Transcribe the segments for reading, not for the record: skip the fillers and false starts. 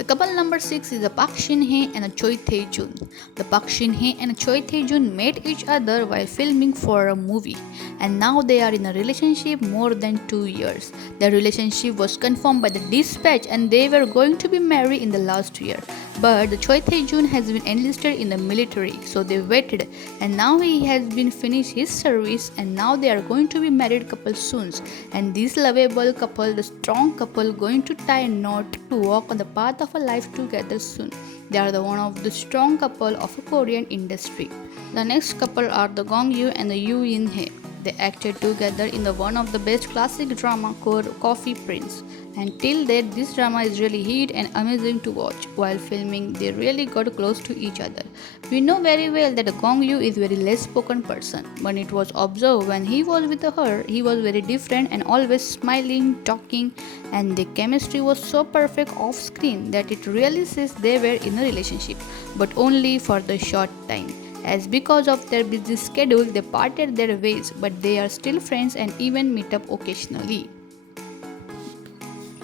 The couple number 6 is the Park Shin Hye and Choi Tae Jun. The Park Shin Hye and Choi Tae Jun met each other while filming for a movie, and now they are in a relationship more than 2 years. Their relationship was confirmed by the Dispatch, and they were going to be married in the last year. But the Choi Tae Jun has been enlisted in the military, so they waited, and now he has been finished his service, and now they are going to be married couple soon. And this lovable couple, the strong couple, going to tie a knot to walk on the path of a life together soon. They are the one of the strong couple of a Korean industry. The next couple are the Gong Yoo and the Yoo In Hae. They acted together in the one of the best classic drama called Coffee Prince. And till that, this drama is really hit and amazing to watch. While filming, they really got close to each other. We know very well that Gong Yoo is very less spoken person, but it was observed when he was with her, he was very different and always smiling, talking, and the chemistry was so perfect off screen that it really says they were in a relationship, but only for the short time. As because of their busy schedule, they parted their ways, but they are still friends and even meet up occasionally.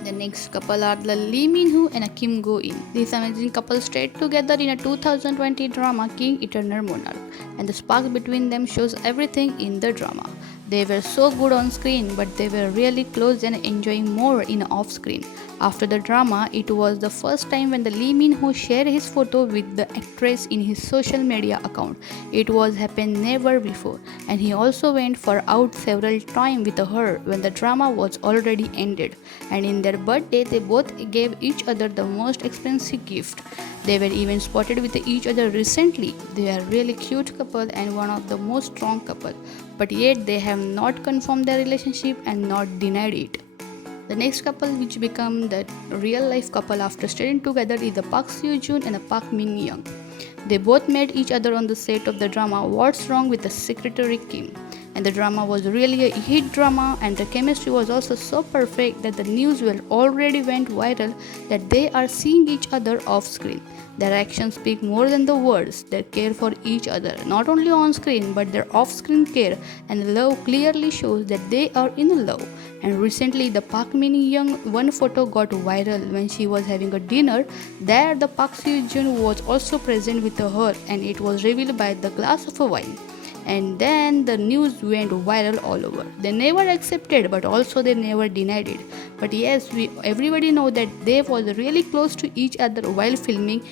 The next couple are the Lee Min-ho and Kim Go-in. This amazing couple stayed together in a 2020 drama King Eternal Monarch, and the spark between them shows everything in the drama. They were so good on screen, but they were really close and enjoying more in off screen. After the drama, it was the first time when the Lee Min-ho shared his photo with the actress in his social media account. It was happened never before, and he also went for out several times with her when the drama was already ended. And in their birthday, they both gave each other the most expensive gift. They were even spotted with each other recently. They are really cute couple and one of the most strong couple, but yet they have not confirmed their relationship and not denied it. The next couple which become the real life couple after staying together is the Park Seo Joon and the Park Min Young. They both met each other on the set of the drama What's Wrong with the Secretary Kim, and the drama was really a hit drama, and the chemistry was also so perfect that the news were already went viral that they are seeing each other off screen. Their actions speak more than the words. Their care for each other, not only on screen but their off screen care and love clearly shows that they are in love. And recently, the Park Min Young one photo got viral when she was having a dinner. There, the Park Seo Joon was also present with her, and it was revealed by the glass of a wine. And then the news went viral all over. They never accepted, but also they never denied it. But yes, everybody know that they was really close to each other while filming,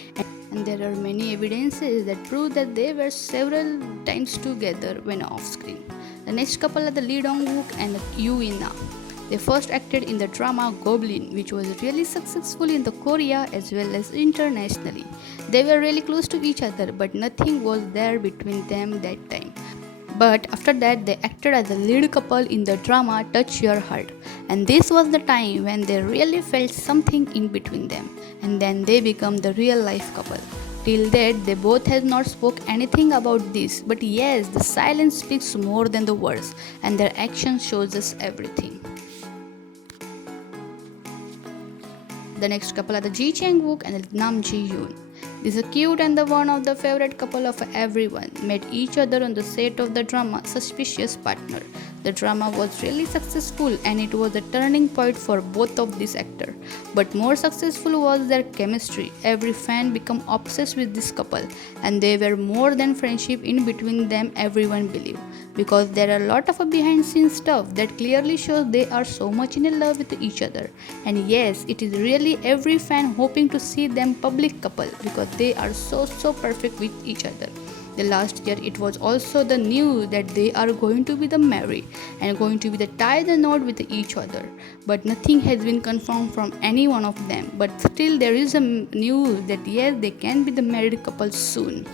and there are many evidences that prove that they were several times together when off screen. The next couple are the Lee Dong-wook and Yoo In-na. They first acted in the drama Goblin, which was really successful in the Korea as well as internationally. They were really close to each other, but nothing was there between them that time. But after that, they acted as the lead couple in the drama Touch Your Heart, and this was the time when they really felt something in between them, and then they become the real life couple. Till that, they both has not spoke anything about this, but yes, the silence speaks more than the words, and their action shows us everything. The next couple are the Ji Chang-wook and Nam Ji-yoon. This is a cute and the one of the favorite couple of everyone. Met each other on the set of the drama Suspicious Partner. The drama was really successful and it was a turning point for both of these actors. But more successful was their chemistry. Every fan became obsessed with this couple, and they were more than friendship in between them, everyone believed. Because there are a lot of behind scenes stuff that clearly shows they are so much in love with each other. And yes, it is really every fan hoping to see them public couple because they are so perfect with each other. The last year it was also the news that they are going to be the married and going to be the tie the knot with each other, but nothing has been confirmed from any one of them. But still there is a news that yes, they can be the married couple soon.